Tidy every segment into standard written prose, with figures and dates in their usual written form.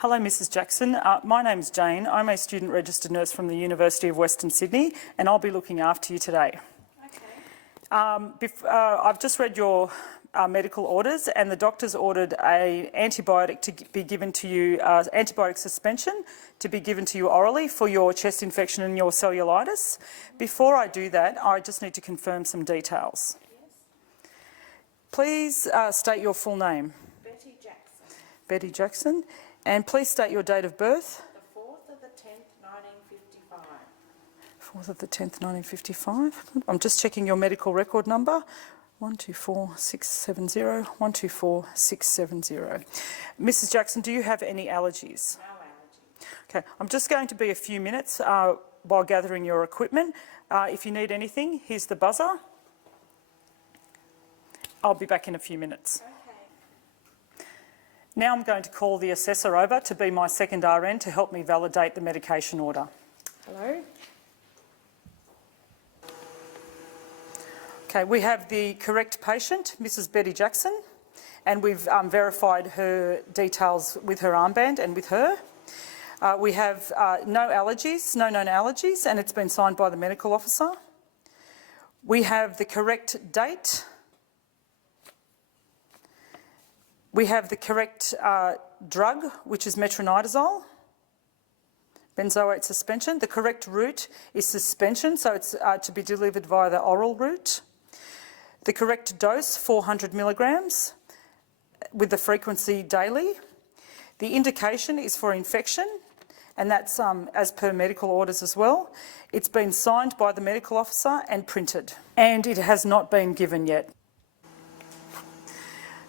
Hello, Mrs. Jackson. My name's Jane. I'm a student registered nurse from the University of Western Sydney, and I'll be looking after you today. Okay. I've just read your medical orders, and the doctor's ordered an antibiotic to be given to you, antibiotic suspension to be given to you orally for your chest infection and your cellulitis. Before I do that, I just need to confirm some details. Yes. Please state your full name. Betty Jackson. Betty Jackson. And please state your date of birth. The 4th of the 10th, 1955. 4th of the 10th, 1955. I'm just checking your medical record number. 124670, 124670. Mrs. Jackson, do you have any allergies? No allergy. Okay, I'm just going to be a few minutes while gathering your equipment. If you need anything, here's the buzzer. I'll be back in a few minutes. Okay. Now I'm going to call the assessor over to be my second RN to help me validate the medication order. Hello? Okay, we have the correct patient, Mrs. Betty Jackson, and we've verified her details with her armband and with her. We have no allergies, no known allergies, and it's been signed by the medical officer. We have the correct date. We have the correct drug, which is metronidazole, benzoate suspension. The correct route is suspension, so it's to be delivered via the oral route. The correct dose, 400 milligrams, with the frequency daily. The indication is for infection, and that's as per medical orders as well. It's been signed by the medical officer and printed, and it has not been given yet.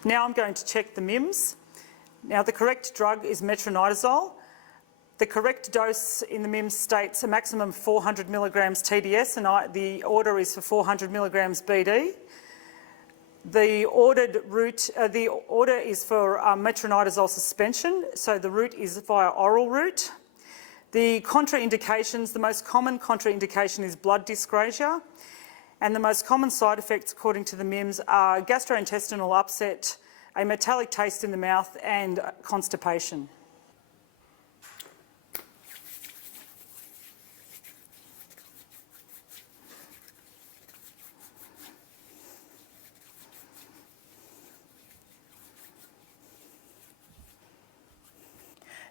Now I'm going to check the MIMS. Now the correct drug is metronidazole. The correct dose in the MIMS states a maximum 400 milligrams TDS, and the order is for 400 milligrams BD. The ordered route, the order is for metronidazole suspension, so the route is via oral route. The contraindications, the most common contraindication is blood dyscrasia, and the most common side effects according to the MIMS are gastrointestinal upset, a metallic taste in the mouth, and constipation.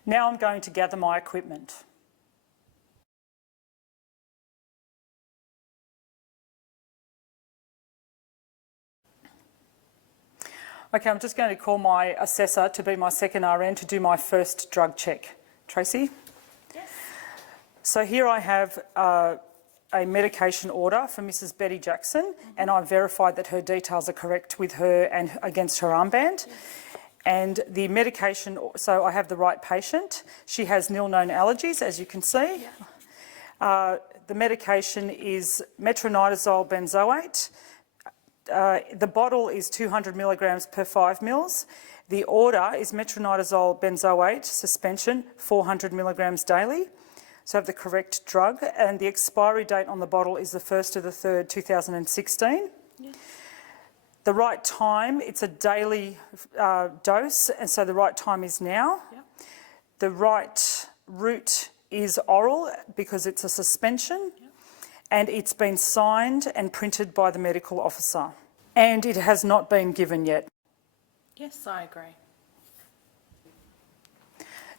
Now I'm going to gather my equipment. Okay, I'm just going to call my assessor to be my second RN to do my first drug check. Tracy? Yes. So here I have a medication order for Mrs. Betty Jackson, and I've verified that her details are correct with her and against her armband. Yes. And the medication, so I have the right patient. She has nil known allergies, as you can see. Yeah. The medication is metronidazole benzoate. The bottle is 200 milligrams per 5 mils. The order is metronidazole benzoate suspension, 400 milligrams daily. So I have the correct drug, and the expiry date on the bottle is the 1st of the 3rd, 2016. Yes. The right time, it's a daily dose, and so the right time is now. Yep. The right route is oral because it's a suspension. Yep. And it's been signed and printed by the medical officer. And it has not been given yet. Yes, I agree.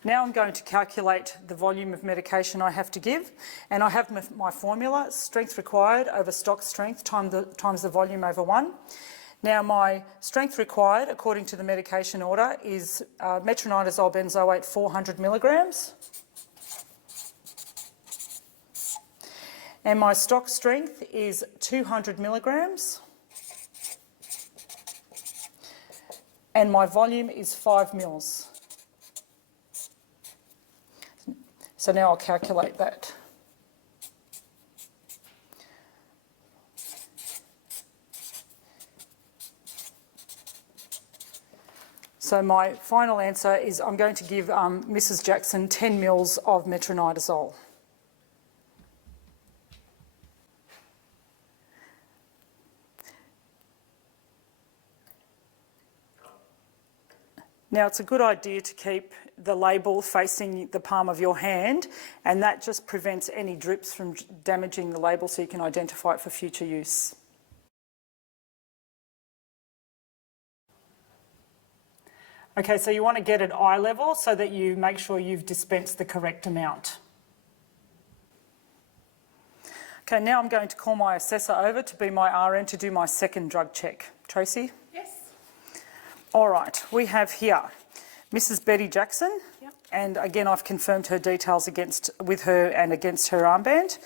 Now I'm going to calculate the volume of medication I have to give, and I have my formula, strength required over stock strength times the volume over 1. Now my strength required, according to the medication order, is metronidazole benzoate 400 milligrams. And my stock strength is 200 milligrams. And my volume is 5 mils. So now I'll calculate that. So my final answer is I'm going to give Mrs. Jackson 10 mils of metronidazole. Now, it's a good idea to keep the label facing the palm of your hand, and that just prevents any drips from damaging the label so you can identify it for future use. Okay, so you want to get at eye level so that you make sure you've dispensed the correct amount. Okay, now I'm going to call my assessor over to be my RN to do my second drug check. Tracy? Yes. All right, we have here Mrs. Betty Jackson, Yep. and again I've confirmed her details with her and against her armband.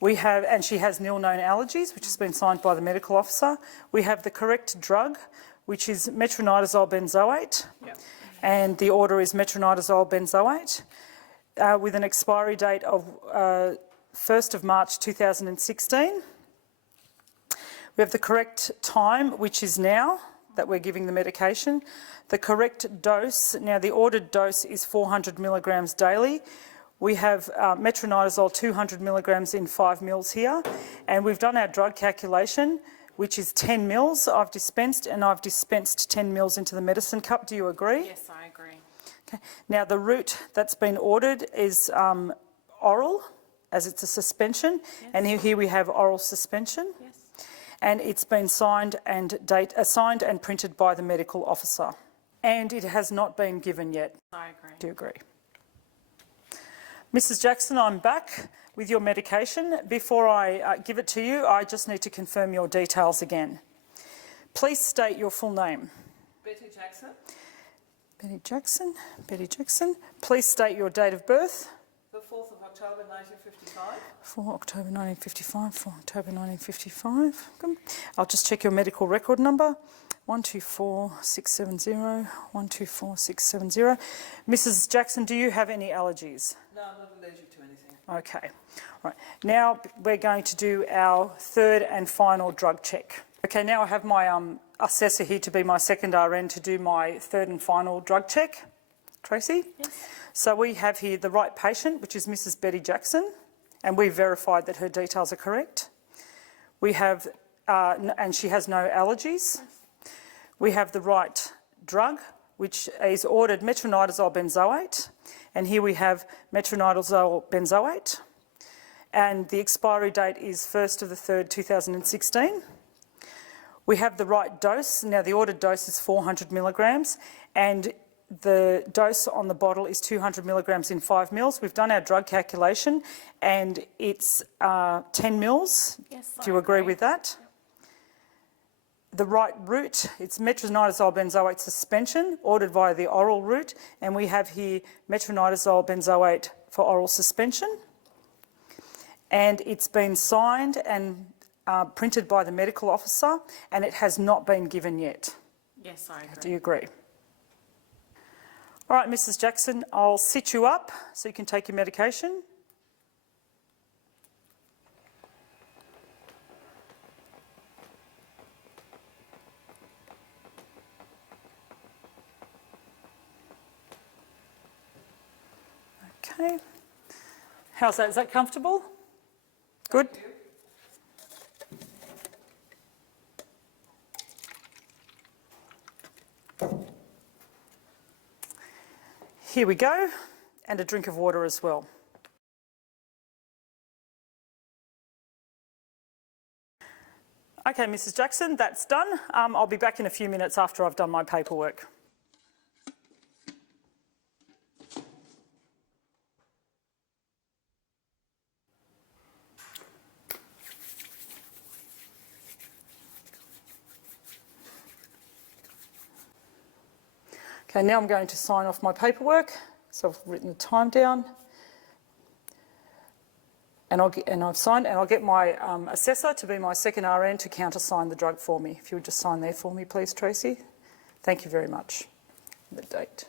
We have, and she has nil known allergies, which has been signed by the medical officer. We have the correct drug, which is metronidazole benzoate, Yep. and the order is metronidazole benzoate, with an expiry date of 1st of March 2016. We have the correct time, which is now, that we're giving the medication. The correct dose, now the ordered dose is 400 milligrams daily. We have metronidazole 200 milligrams in 5 mils here, and we've done our drug calculation, which is 10 mils I've dispensed, and I've dispensed 10 mils into the medicine cup. Do you agree? Yes, I agree. Okay. Now the route that's been ordered is oral, as it's a suspension, Yes. and here we have oral suspension. Yes. And it's been signed and printed by the medical officer. And it has not been given yet. I agree. Do you agree? Mrs. Jackson, I'm back with your medication. Before I give it to you, I just need to confirm your details again. Please state your full name. Betty Jackson. Betty Jackson. Betty Jackson. Please state your date of birth. The 4th of October 1955. 4 October 1955, 4 October 1955. Good. I'll just check your medical record number. 124670, 124670. Mrs. Jackson, do you have any allergies? No, I'm not allergic to anything. Okay. Right. Now we're going to do our third and final drug check. Okay, now I have my assessor here to be my second RN to do my third and final drug check. Tracy? Yes. So we have here the right patient, which is Mrs. Betty Jackson, and we've verified that her details are correct. We have, and she has no allergies. We have the right drug, which is ordered metronidazole benzoate, and here we have metronidazole benzoate, and the expiry date is 1st of the 3rd, 2016. We have the right dose. Now the ordered dose is 400 milligrams, and the dose on the bottle is 200 milligrams in 5 mils. We've done our drug calculation, and it's 10 mils. Yes, Do you agree with that? The right route, it's metronidazole benzoate suspension, ordered via the oral route, and we have here metronidazole benzoate for oral suspension. And it's been signed and printed by the medical officer, and it has not been given yet. Yes, I agree. Do you agree? All right, Mrs. Jackson, I'll sit you up so you can take your medication. Okay. How's that? Is that comfortable? Good? Here we go, and a drink of water as well. Okay, Mrs. Jackson, that's done. I'll be back in a few minutes after I've done my paperwork. Okay, now I'm going to sign off my paperwork. So I've written the time down. And I've signed, and I'll get my assessor to be my second RN to countersign the drug for me. If you would just sign there for me, please, Tracy. Thank you very much. The date.